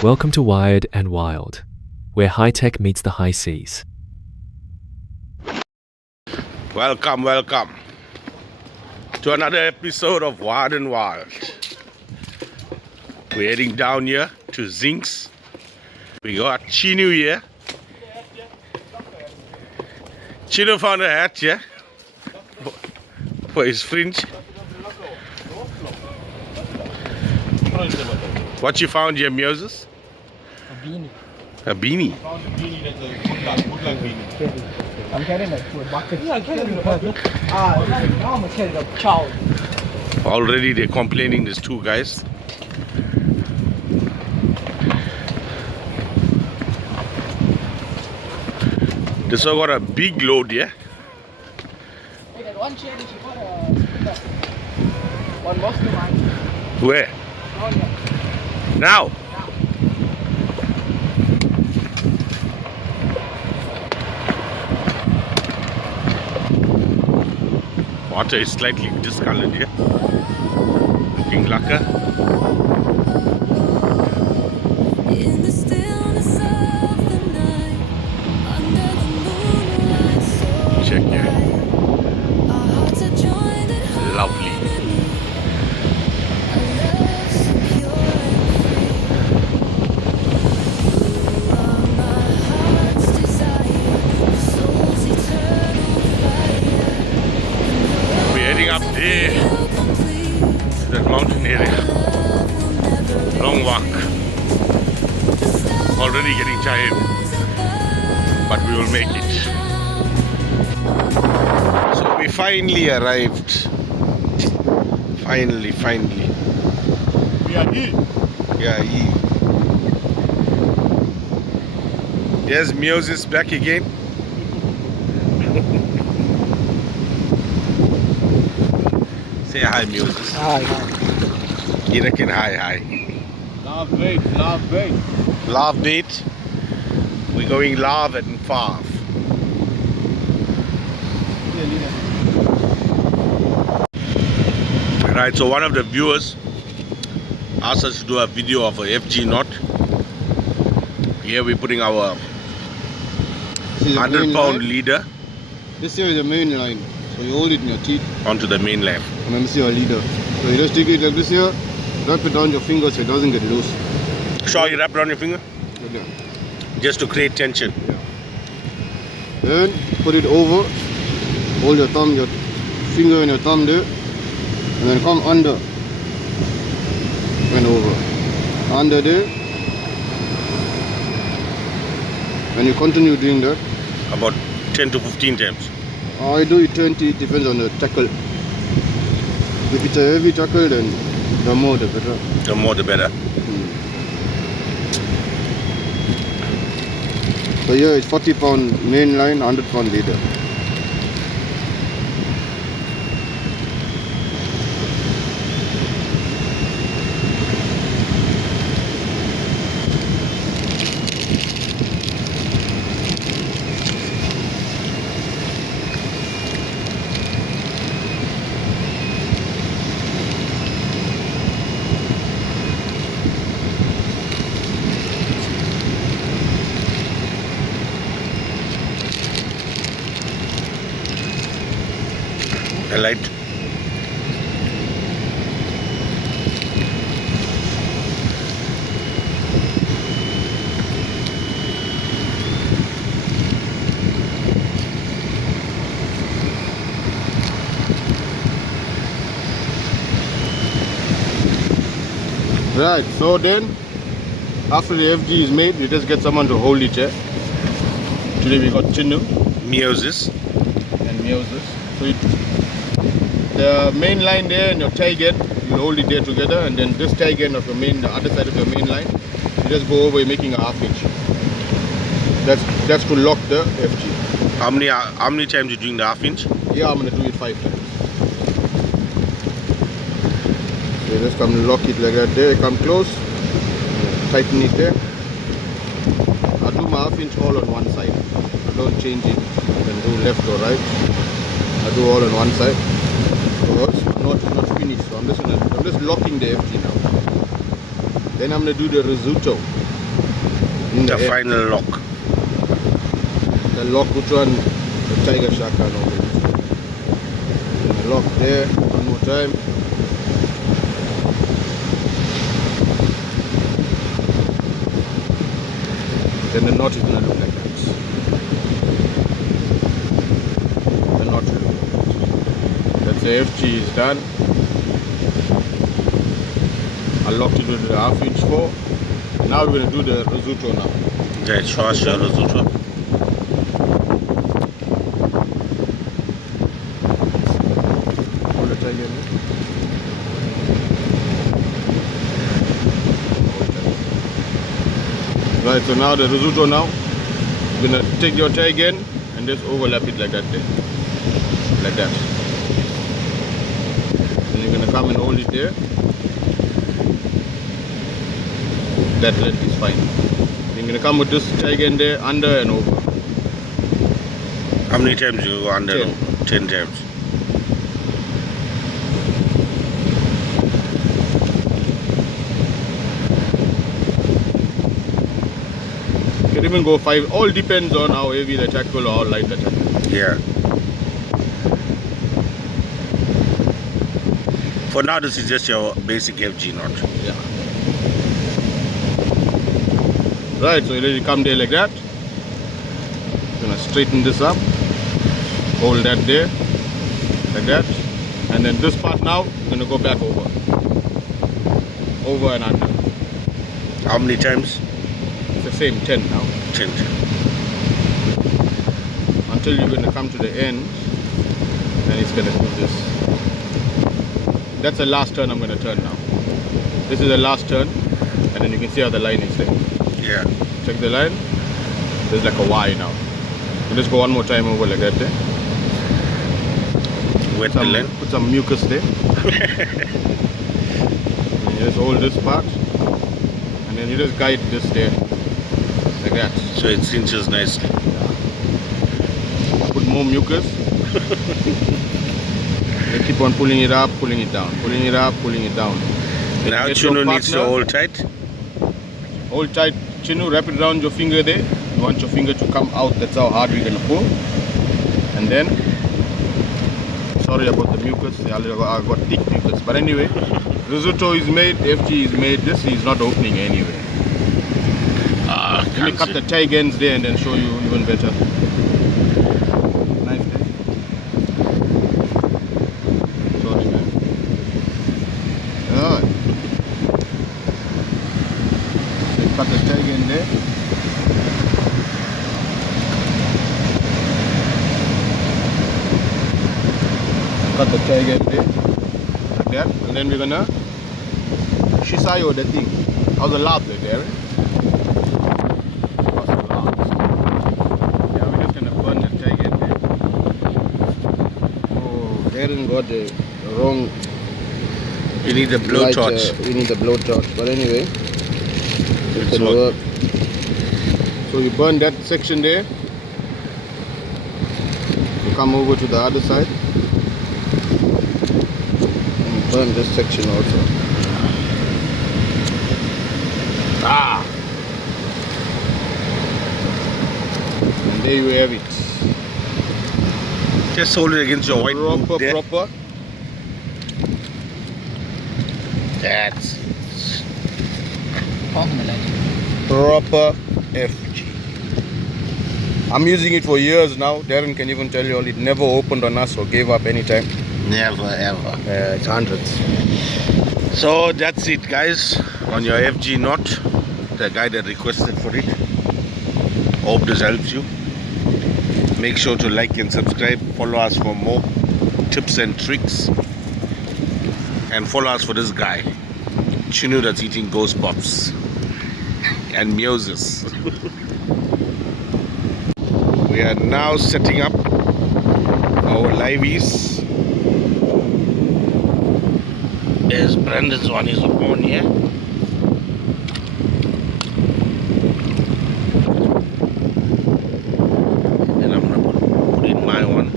Welcome to Wired and Wild, where high-tech meets the high seas. Welcome to another episode of Wired and Wild. We're heading down here to Zinks. We got Chinu here. Chinu found a hat here for his fringe. What you found here, Moses? A beanie. A beanie? I found a beanie that's a good luck beanie. I'm carrying it to a bucket. Yeah, I'm carrying a bucket. Now I'm carrying a child. Already they're complaining, there's two guys. This one got a big load here. Hey, that one chair that you got one most of mine. Where? Oh, yeah. Now? Water is slightly discolored here. Looking lacquer. In the stillness of the night, under the moonlight, so Check here. bright, our hearts are joined in Lovely. harmony. A love secure and free. You are my heart's desire, soul's eternal fire. We're heading up there So complete, to that mountain area. love will never Long walk. Already getting tired, but we will make it. So we finally arrived. Finally. We are here. Yeah, There's Moses back again. Say hi, Moses. Hi. You reckon hi. Love bait. Love bait. We're going live at 5. Right, so one of the viewers asked us to do a video of a FG knot. Here we're putting our 100-pound leader This here is the main line, so you hold it in your teeth onto the main line. and then this is your leader. So you just take it like this here, wrap it around your finger so it doesn't get loose. So you wrap it around your finger Like that. just to create tension. Then put it over, hold your finger and your thumb there, and then come under and over. Under there, and you continue doing that. About 10 to 15 times. I do it 20, it depends on the tackle. If it's a heavy tackle, then the more the better. The more the better. So here it's 40-pound main line, 100-pound leader. A light. Right, so then after the FG is made, you just get someone to hold it here. Today we got Chinu Moses. and Moses. So the main line there and your tag end, you hold it there together, and then this tag end of your the other side of your main line, you just go over making a half inch. That's to lock the FG. How many times you doing the half inch? Yeah, I'm gonna do it 5 times. So you just come and lock it like that there, come close, tighten it there. I do my half inch all on one side. I don't change it and do left or right. I do all on one side. Because I'm not finished. So I'm just locking the FG now. Then I'm gonna do the risotto. In The end. final lock. The lock, which one? The tiger shaka and all this. The lock there, one more time. Then the knot is gonna look like that. The knot will look like that. That's the FG is done. I locked it with the half inch 4. Now we're gonna do the risotto now. Okay, show us your risotto. Hold the tiger in there. Right, so now the risotto now, you're gonna take your tie again and just overlap it like that there. Like that. And you're gonna come and hold it there. That length is fine. You're gonna come with this tie again there, under and over. How many times you go under? 10. 10 times. You can even go 5. All depends on how heavy the tackle or how light the tackle. Yeah. For now, this is just your basic FG knot. Yeah. Right, so you let it come there like that. You're gonna straighten this up. Hold that there. Like that. And then this part now, you're gonna go back over. Over and under. How many times? It's the same 10 now. 10. Until you're gonna come to the end and it's gonna do this. That's the last turn I'm gonna turn now. This is the last turn, and then you can see how the line is there. Yeah. Check the line. There's like a Y now. You just go one more time over like that there. Wet the line. Put some mucus there. And you just hold this part, and then you just guide this there. Like that. So it cinches nicely. Put more mucus. You keep on pulling it up, pulling it down, pulling it up, pulling it down. Then Now get your Chino needs to partner. hold tight. Hold tight, Chino, wrap it around your finger there. You want your finger to come out, that's how hard we're gonna pull. And then, sorry about the mucus, I got thick mucus. But anyway, risotto is made, FG is made, this is not opening anyway. Let me cut the tie ends there and then show you even better. Nice day. Sorry man. Alright. So you cut the tie end there. Cut the tie end there. Like that. And then we're gonna shisayo the thing. How's the lab there, Darren? Aaron got the wrong. You need a blowtorch. We need a blowtorch, but anyway, it can work. So you burn that section there. You come over to the other side and burn this section also. And there you have it. Just hold it against your white boot there. Proper. That's Proper FG. I'm using it for years now. Darren can even tell you all, it never opened on us or gave up anytime. never ever. It's hundreds. So that's it, guys, on your FG knot. The guy that requested for it. Hope this helps you. Make sure to like and subscribe. Follow us for more tips and tricks. And follow us for this guy, Chino, that's eating ghost pops and Moses. We are now setting up our liveys. There's Brandon's one is on here. And I'm gonna put in my one.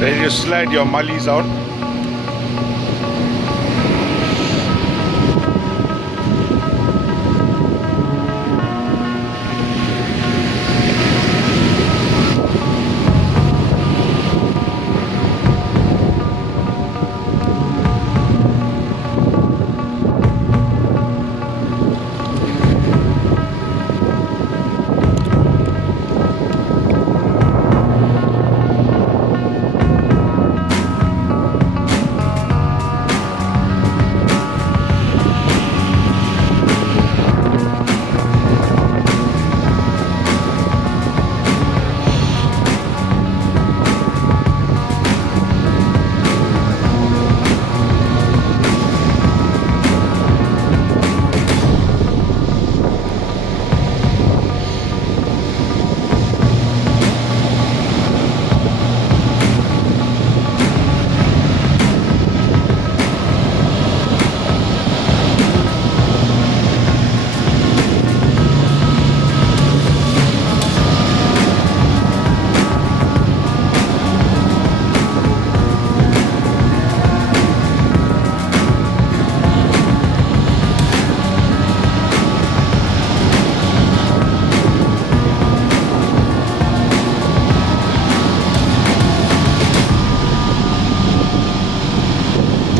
Then you slide your mullies out.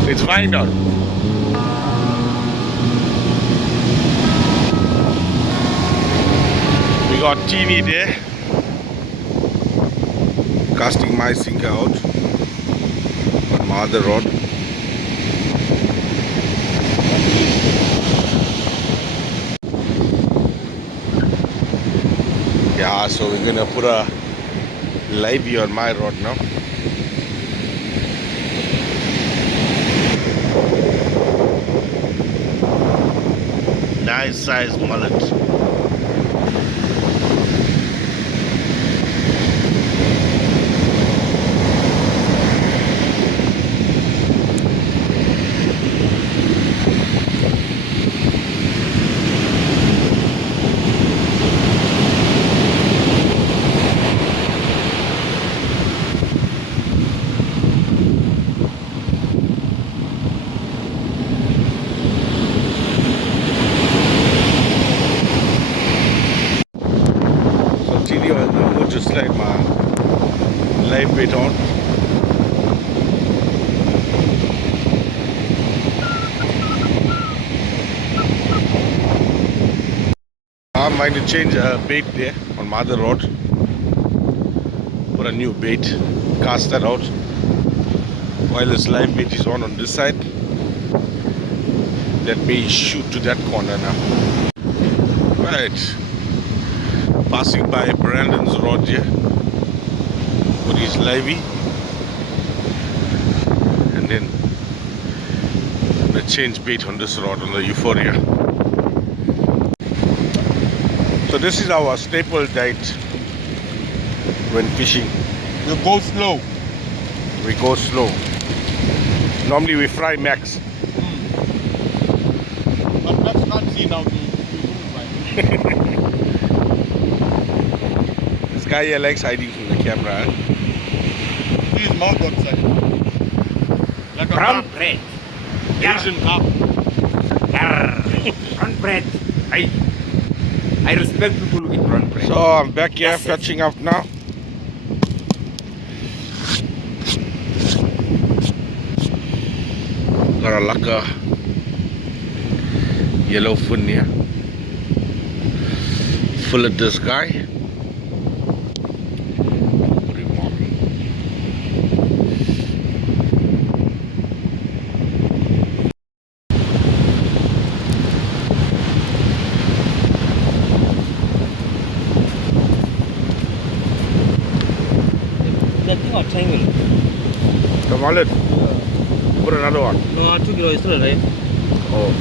Let's find out. We got Teeny there, casting my sinker out on my other rod. Yeah, so we're gonna put a livey on my rod now. Nice size mullet. Just like my live bait on. I'm going to change a bait there on my other rod. Put a new bait, cast that out while this live bait is on this side. Let me shoot to that corner now. Right. Passing by Brandon's rod here for his livey, and then I'm gonna change bait on this rod on the Euphoria. So this is our staple diet when fishing. You go slow. We go slow. Normally we fry max. But let's not see now. This guy here likes hiding from the camera. Huh? His mouth outside. Like a Brown carp. bread. Asian carp. Yarr. Brown bread. I respect people who eat brown bread. So I'm back here Yes, yes. catching up now. Got a laka yellow fin here. Full of this guy. Put him on. That thing or triangle? The wallet. Put another one. No, 2 kilo is still alive. Oh.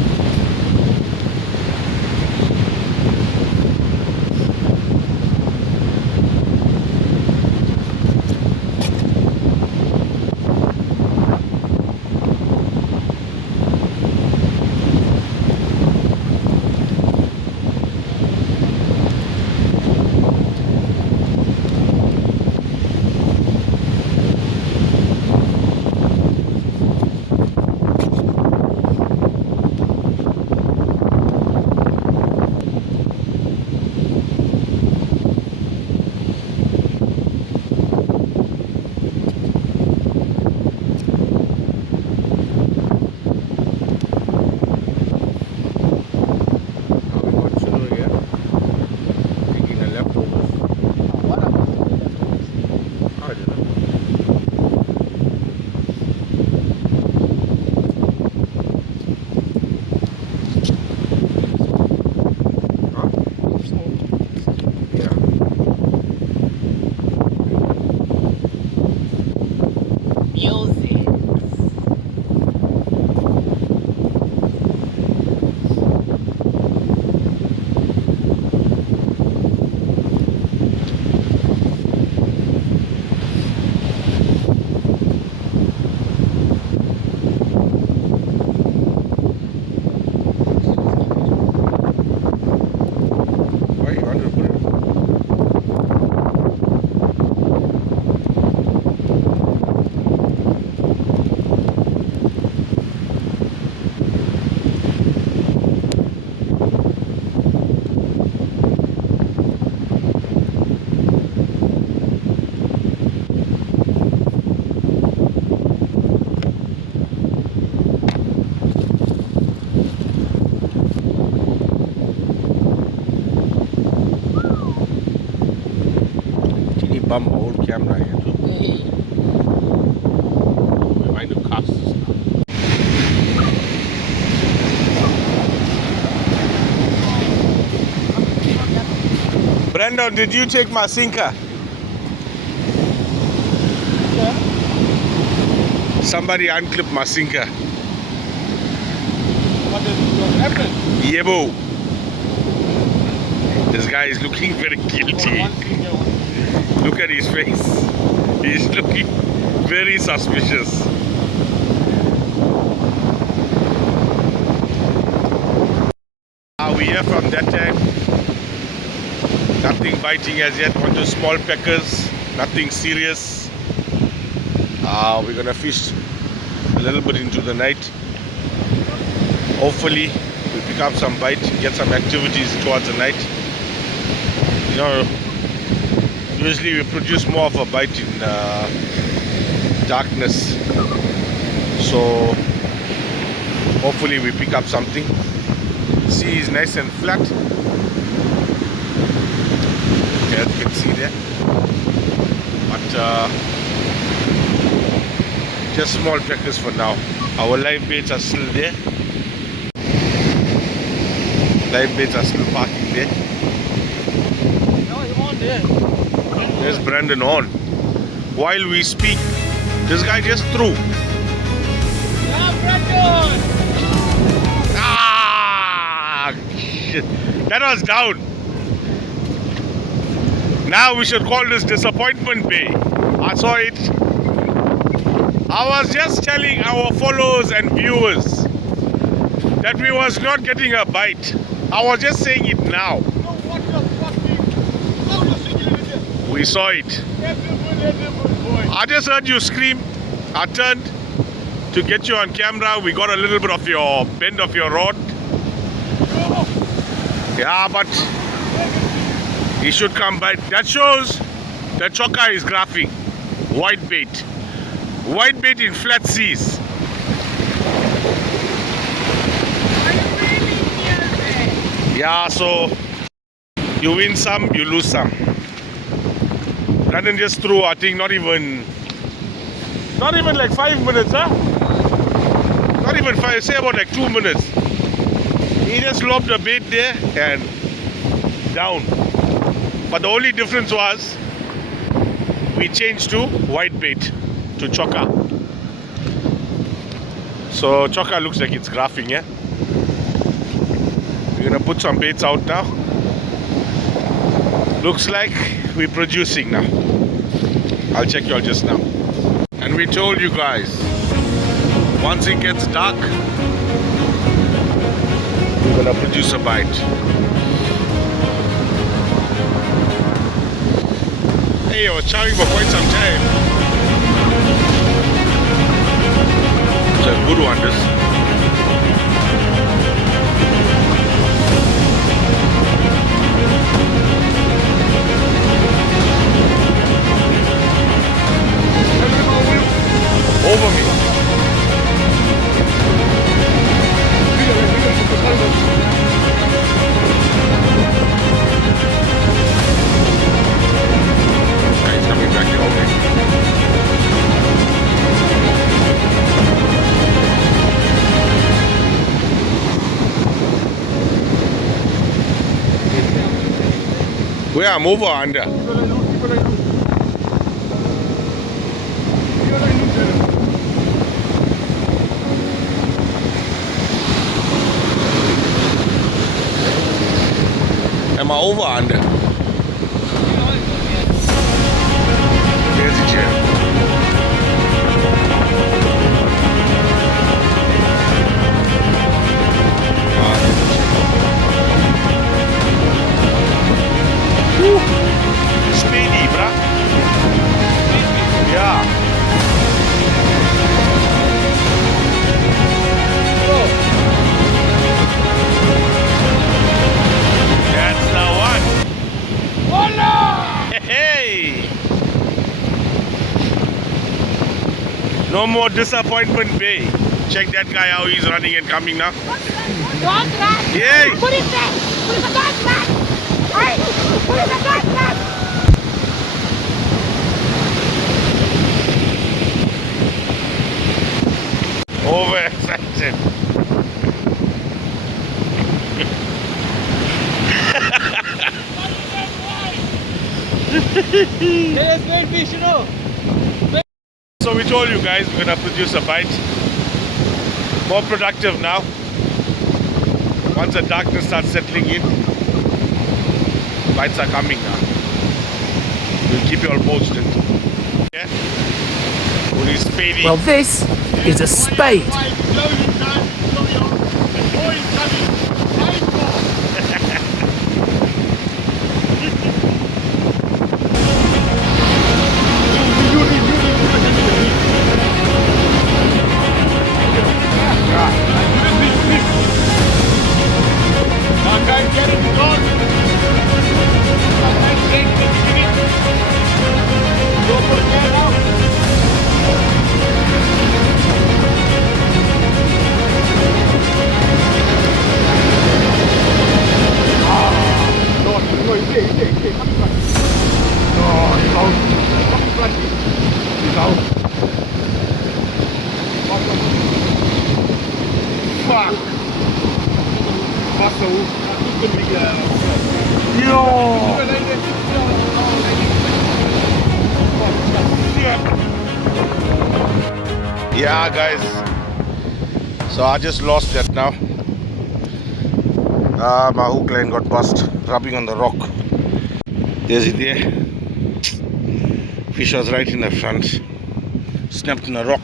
bum old camera here too. We might do casts now. Brandon, did you take my sinker? Somebody unclipped my sinker. What happened? Yebo. This guy is looking very guilty. Look at his face. He's looking very suspicious. We hear from that time. Nothing biting as yet. Onto small peckers. Nothing serious. We're gonna fish a little bit into the night. Hopefully we pick up some bite, get some activities towards the night. You know, usually we produce more of a bite in darkness. So hopefully we pick up something. Sea is nice and flat. As you can see there. But just small peckers for now. Our live baits are still there. Live baits are still parking there. No, he's on there. There's Brandon on. While we speak, this guy just threw. Yeah, Brandon! Ah! Shit. That was down. Now we should call this disappointment bay. I saw it. I was just telling our followers and viewers that we was not getting a bite. I was just saying it now. We saw it. I just heard you scream. I turned to get you on camera. We got a little bit of your bend of your rod. Yeah, but he should come by. That shows that Choka is graphing. White bait. White bait in flat seas. Yeah, so you win some, you lose some. Brandon just threw, I think, not even like 5 minutes, huh? Not even 5, say about like 2 minutes. He just lobbed the bait there and down. But the only difference was we changed to white bait, to Choka. So Choka looks like it's graphing, yeah? We're gonna put some baits out now. Looks like we're producing now. I'll check you all just now. And we told you guys, once it gets dark, we're gonna produce a bite. Hey, I was chowing for quite some time. It's a good one, this. Over me. He's coming back the whole way. Where I'm over or under? Am I over or under? There's the chair. Speedy, bruh. Yeah. That's the one. Voila! Hey! No more disappointment bay. Check that guy how he's running and coming now. Don't run! Yay! Put it back! Put it back! Hey! Put it back! Overexcited. Hey, Spadefish, you know. So we told you guys we're gonna produce a bite. More productive now. Once the darkness starts settling in, bites are coming now. We'll keep you all posted. Yeah? Only Spady. Well, this is a spade. Yeah, guys. So I just lost that now. My hook line got bust, rubbing on the rock. There's it there. Fish was right in the front. Snapped in a rock.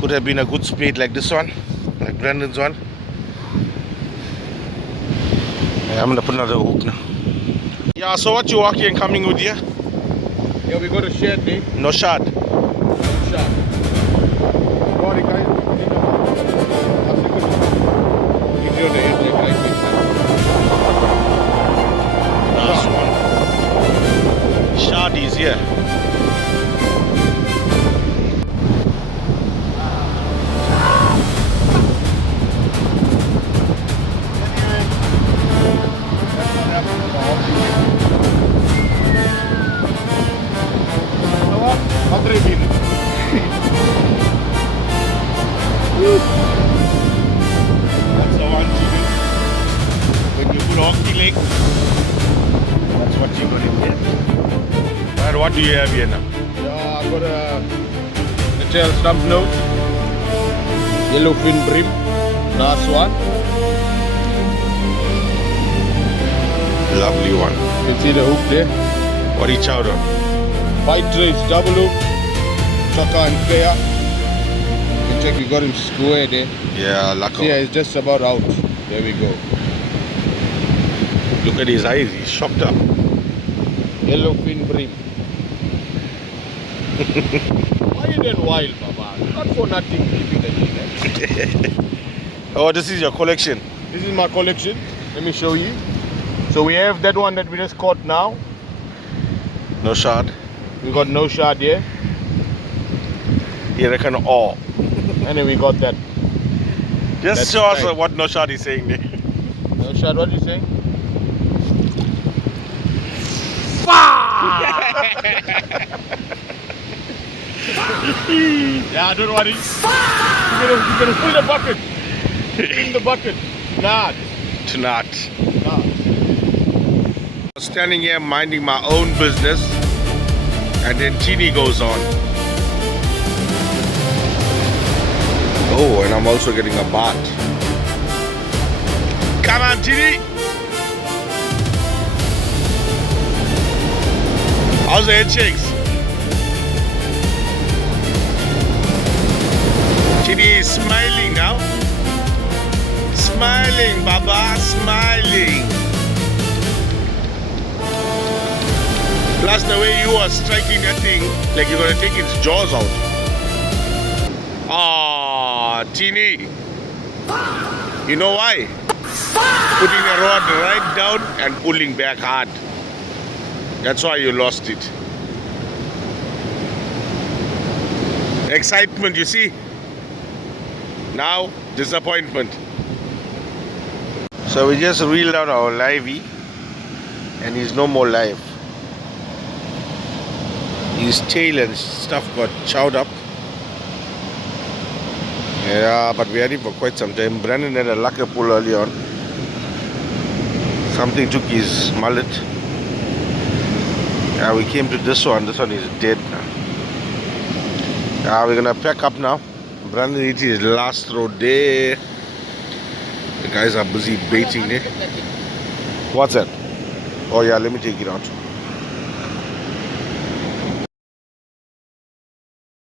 Could have been a good spade like this one, like Brandon's one. Yeah, I'm gonna put another hook now. Yeah, so what you walking and coming with here? Yeah, we got a shed, eh? No shad. Shot. Sorry, guys. Last one. Shad is here. That's the one, Jimmy. When you put hockey leg, that's what you got in there. And what do you have here now? Yeah, I've got a tail stump nose, yellow fin brim, last one. Lovely one. You can see the hook there. What do you chow on? White trace, double hook, chaka and player. You can check we got him square there. Yeah, lacquer. Yeah, it's just about out. There we go. Look at his eyes, he's shocked up. Yellow fin brim. Wild and wild, Baba. Not for nothing keeping the leader. Oh, this is your collection. This is my collection. Let me show you. So we have that one that we just caught now. No shad. We got no shad here. You reckon all. And then we got that. Just That's show us right. what no shad is saying there. No shad, what are you saying? Yeah, don't worry. You're gonna fill the bucket. In the bucket. Not. Tonight. Not. Standing here minding my own business, and then Chini goes on. Oh, and I'm also getting a bath. Come on, Chini! How's the head shakes? Chini is smiling now. Smiling, Baba, smiling. Plus the way you are striking that thing, like you're gonna take its jaws out. Ah, Chini. You know why? Putting the rod right down and pulling back hard. That's why you lost it. Excitement, you see? Now, disappointment. So we just reeled out our livey, and he's no more live. His tail and stuff got chowed up. Yeah, but we had it for quite some time. Brandon had a lacquer pull early on. Something took his mullet. Yeah, we came to this one. This one is dead now. Yeah, we're gonna pack up now. Brandon hit his last throw there. The guys are busy baiting there. What's that? Oh yeah, let me take it out.